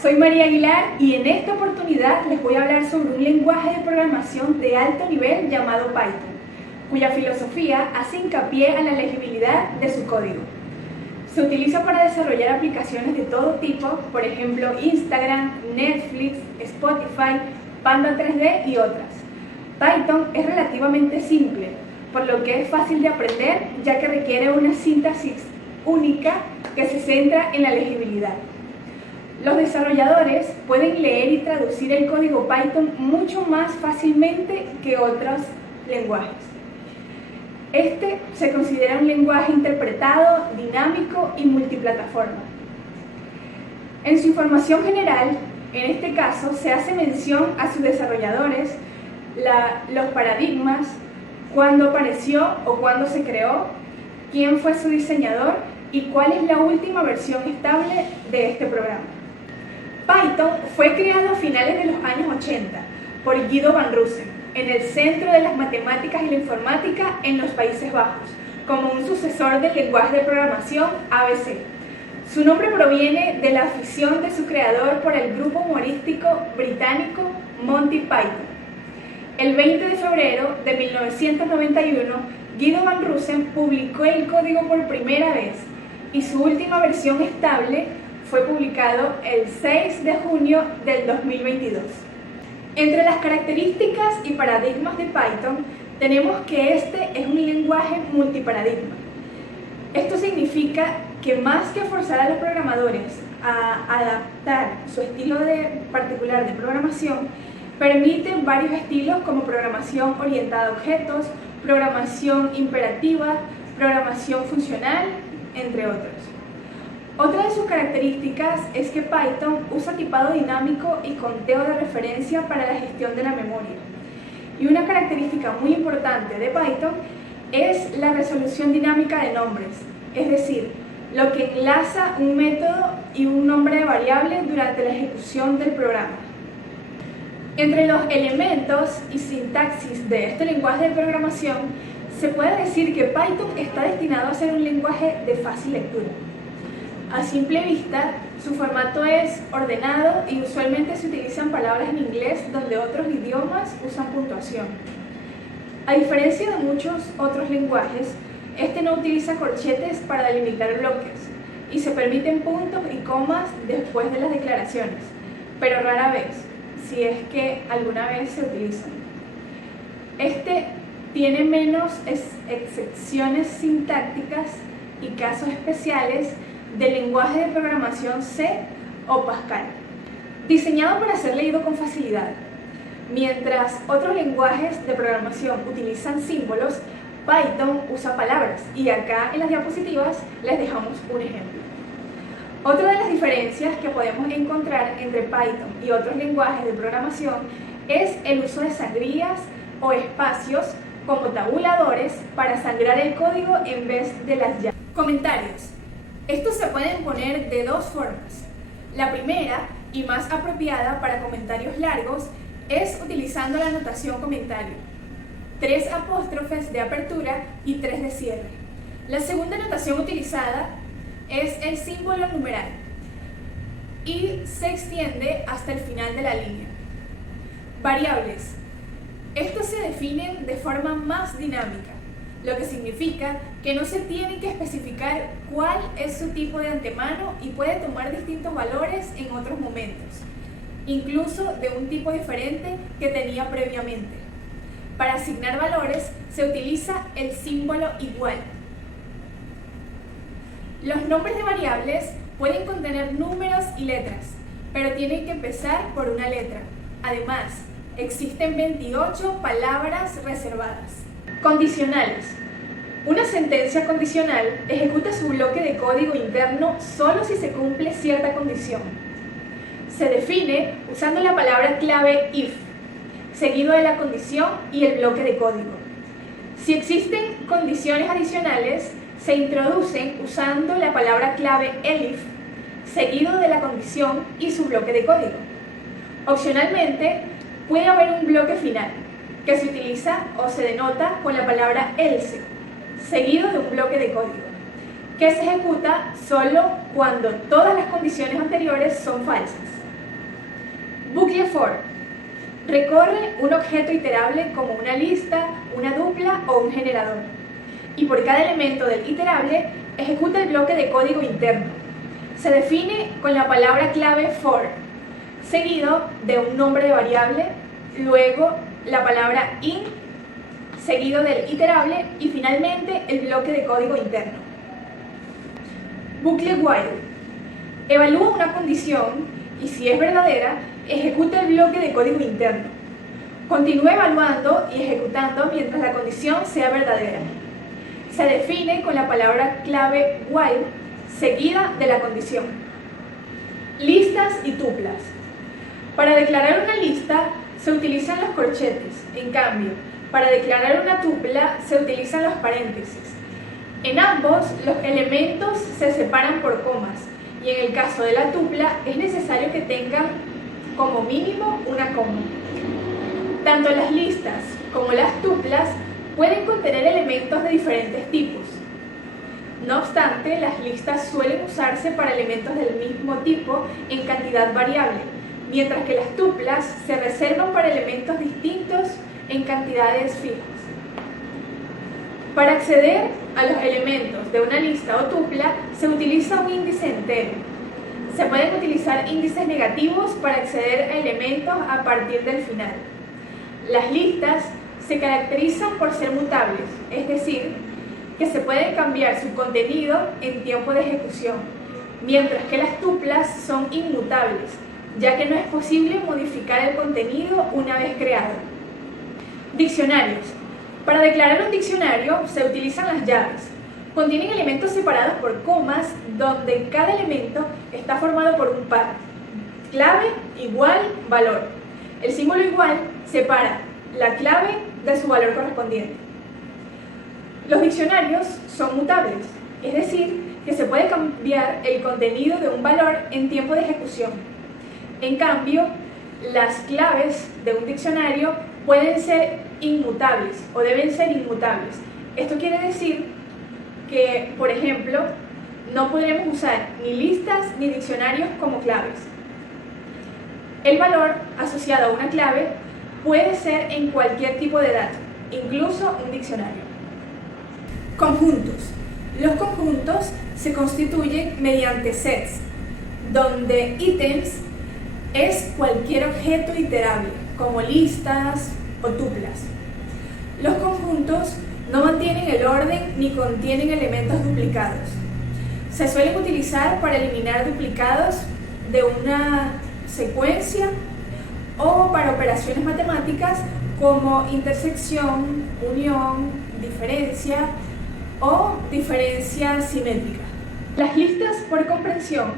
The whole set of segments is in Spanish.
soy María Aguilar y en esta oportunidad les voy a hablar sobre un lenguaje de programación de alto nivel llamado Python, cuya filosofía hace hincapié en la legibilidad de su código. Se utiliza para desarrollar aplicaciones de todo tipo, por ejemplo Instagram, Netflix, Spotify, Panda 3D y otras. Python es relativamente simple, por lo que es fácil de aprender ya que requiere una sintaxis única que se centra en la legibilidad. Los desarrolladores pueden leer y traducir el código Python mucho más fácilmente que otros lenguajes. Este se considera un lenguaje interpretado, dinámico y multiplataforma. En su información general, en este caso, se hace mención a sus desarrolladores, los paradigmas, cuándo apareció o cuándo se creó, quién fue su diseñador y cuál es la última versión estable de este programa. Python fue creado a finales de los años 80 por Guido van Rossum en el Centro de las Matemáticas y la Informática en los Países Bajos, como un sucesor del lenguaje de programación ABC. Su nombre proviene de la afición de su creador por el grupo humorístico británico Monty Python. El 20 de febrero de 1991, Guido van Rossum publicó el código por primera vez y su última versión estable fue publicado el 6 de junio del 2022. Entre las características y paradigmas de Python, tenemos que este es un lenguaje multiparadigma. Esto significa que más que forzar a los programadores a adaptar su estilo particular de programación, permite varios estilos como programación orientada a objetos, programación imperativa, programación funcional, entre otros. Otra de sus características es que Python usa tipado dinámico y conteo de referencia para la gestión de la memoria. Y una característica muy importante de Python es la resolución dinámica de nombres, es decir, lo que enlaza un método y un nombre de variable durante la ejecución del programa. Entre los elementos y sintaxis de este lenguaje de programación, se puede decir que Python está destinado a ser un lenguaje de fácil lectura. A simple vista, su formato es ordenado y usualmente se utilizan palabras en inglés donde otros idiomas usan puntuación. A diferencia de muchos otros lenguajes, este no utiliza corchetes para delimitar bloques y se permiten puntos y comas después de las declaraciones, pero rara vez, si es que alguna vez se utilizan. Este tiene menos excepciones sintácticas y casos especiales del lenguaje de programación C o Pascal, diseñado para ser leído con facilidad. Mientras otros lenguajes de programación utilizan símbolos, Python usa palabras y acá en las diapositivas les dejamos un ejemplo. Otra de las diferencias que podemos encontrar entre Python y otros lenguajes de programación es el uso de sangrías o espacios como tabuladores para sangrar el código en vez de las llaves. Comentarios. Estos se pueden poner de dos formas. La primera y más apropiada para comentarios largos es utilizando la notación comentario. 3 apóstrofes de apertura y 3 de cierre. La segunda notación utilizada es el símbolo numeral y se extiende hasta el final de la línea. Variables. Estos se definen de forma más dinámica, lo que significa que no se tiene que especificar cuál es su tipo de antemano y puede tomar distintos valores en otros momentos, incluso de un tipo diferente que tenía previamente. Para asignar valores se utiliza el símbolo igual. Los nombres de variables pueden contener números y letras, pero tienen que empezar por una letra. Además, existen 28 palabras reservadas. Condicionales. Una sentencia condicional ejecuta su bloque de código interno solo si se cumple cierta condición. Se define usando la palabra clave if, seguido de la condición y el bloque de código. Si existen condiciones adicionales, se introducen usando la palabra clave elif, seguido de la condición y su bloque de código. Opcionalmente, puede haber un bloque final, que se utiliza o se denota con la palabra else, seguido de un bloque de código, que se ejecuta solo cuando todas las condiciones anteriores son falsas. Bucle for. Recorre un objeto iterable como una lista, una tupla o un generador. Y por cada elemento del iterable ejecuta el bloque de código interno. Se define con la palabra clave for, seguido de un nombre de variable, luego la palabra int, seguido del iterable y finalmente el bloque de código interno. Bucle while. Evalúa una condición y si es verdadera, ejecuta el bloque de código interno. Continúa evaluando y ejecutando mientras la condición sea verdadera. Se define con la palabra clave while, seguida de la condición. Listas y tuplas. Para declarar una lista se utilizan los corchetes, en cambio, para declarar una tupla se utilizan los paréntesis. En ambos, los elementos se separan por comas y en el caso de la tupla es necesario que tengan como mínimo una coma. Tanto las listas como las tuplas pueden contener elementos de diferentes tipos. No obstante, las listas suelen usarse para elementos del mismo tipo en cantidad variable, mientras que las tuplas se reservan para elementos distintos en cantidades fijas. Para acceder a los elementos de una lista o tupla se utiliza un índice entero. Se pueden utilizar índices negativos para acceder a elementos a partir del final. Las listas se caracterizan por ser mutables, es decir, que se puede cambiar su contenido en tiempo de ejecución, mientras que las tuplas son inmutables, ya que no es posible modificar el contenido una vez creado. Diccionarios. Para declarar un diccionario se utilizan las llaves. Contienen elementos separados por comas, donde cada elemento está formado por un par. Clave, igual, valor. El símbolo igual separa la clave de su valor correspondiente. Los diccionarios son mutables, es decir, que se puede cambiar el contenido de un valor en tiempo de ejecución. En cambio, las claves de un diccionario pueden ser inmutables o deben ser inmutables. Esto quiere decir que, por ejemplo, no podremos usar ni listas ni diccionarios como claves. El valor asociado a una clave puede ser en cualquier tipo de dato, incluso un diccionario. Conjuntos. Los conjuntos se constituyen mediante sets, donde ítems es cualquier objeto iterable, como listas o tuplas. Los conjuntos no mantienen el orden ni contienen elementos duplicados. Se suelen utilizar para eliminar duplicados de una secuencia o para operaciones matemáticas como intersección, unión, diferencia o diferencia simétrica. Las listas por comprensión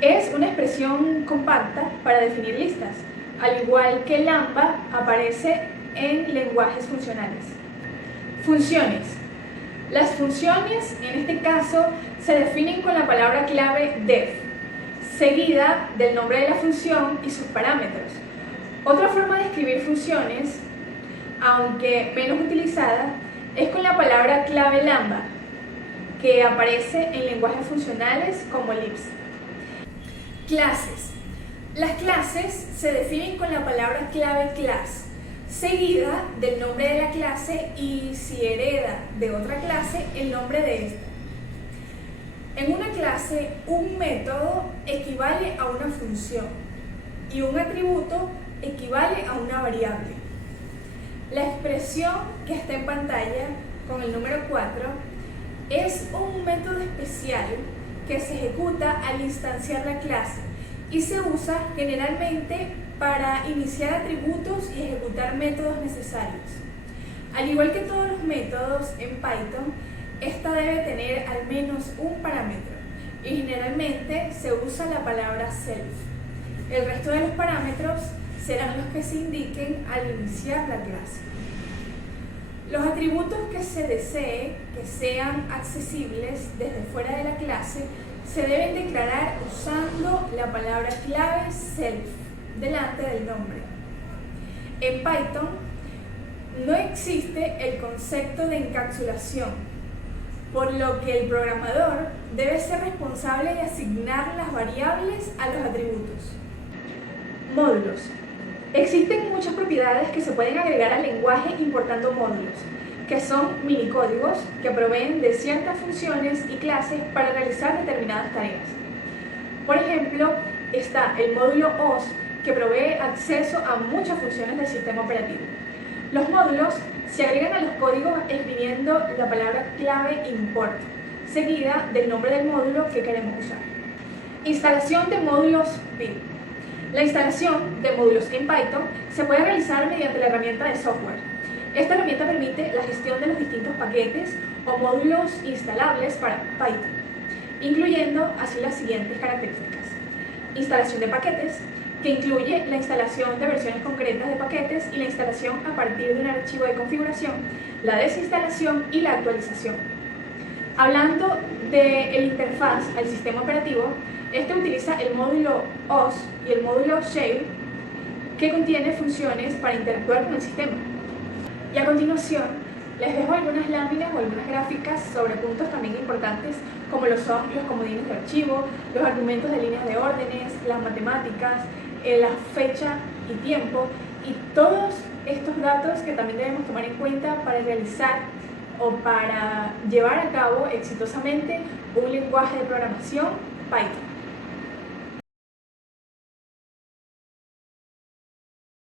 es una expresión compacta para definir listas, al igual que lambda aparece en lenguajes funcionales. Funciones. Las funciones, en este caso, se definen con la palabra clave def, seguida del nombre de la función y sus parámetros. Otra forma de escribir funciones, aunque menos utilizada, es con la palabra clave lambda, que aparece en lenguajes funcionales como Lisp. Clases. Las clases se definen con la palabra clave class, seguida del nombre de la clase y, si hereda de otra clase, el nombre de esta. En una clase, un método equivale a una función y un atributo equivale a una variable. La expresión que está en pantalla con el número 4 es un método especial que se ejecuta al instanciar la clase y se usa generalmente para iniciar atributos y ejecutar métodos necesarios. Al igual que todos los métodos en Python, esta debe tener al menos un parámetro y generalmente se usa la palabra self. El resto de los parámetros serán los que se indiquen al iniciar la clase. Los atributos que se desee que sean accesibles desde fuera de la clase se deben declarar usando la palabra clave self delante del nombre. En Python no existe el concepto de encapsulación, por lo que el programador debe ser responsable de asignar las variables a los atributos. Módulos. Existen muchas propiedades que se pueden agregar al lenguaje importando módulos, que son minicódigos que proveen de ciertas funciones y clases para realizar determinadas tareas. Por ejemplo, está el módulo OS, que provee acceso a muchas funciones del sistema operativo. Los módulos se agregan a los códigos escribiendo la palabra clave import, seguida del nombre del módulo que queremos usar. Instalación de módulos build. La instalación de módulos en Python se puede realizar mediante la herramienta de software. Esta herramienta permite la gestión de los distintos paquetes o módulos instalables para Python, incluyendo así las siguientes características. Instalación de paquetes, que incluye la instalación de versiones concretas de paquetes y la instalación a partir de un archivo de configuración, la desinstalación y la actualización. Hablando de la interfaz al sistema operativo, este utiliza el módulo OS y el módulo Shell, que contiene funciones para interactuar con el sistema. Y a continuación, les dejo algunas láminas o algunas gráficas sobre puntos también importantes, como lo son los comodines de archivo, los argumentos de líneas de órdenes, las matemáticas, la fecha y tiempo, y todos estos datos que también debemos tomar en cuenta para realizar o para llevar a cabo exitosamente un lenguaje de programación Python.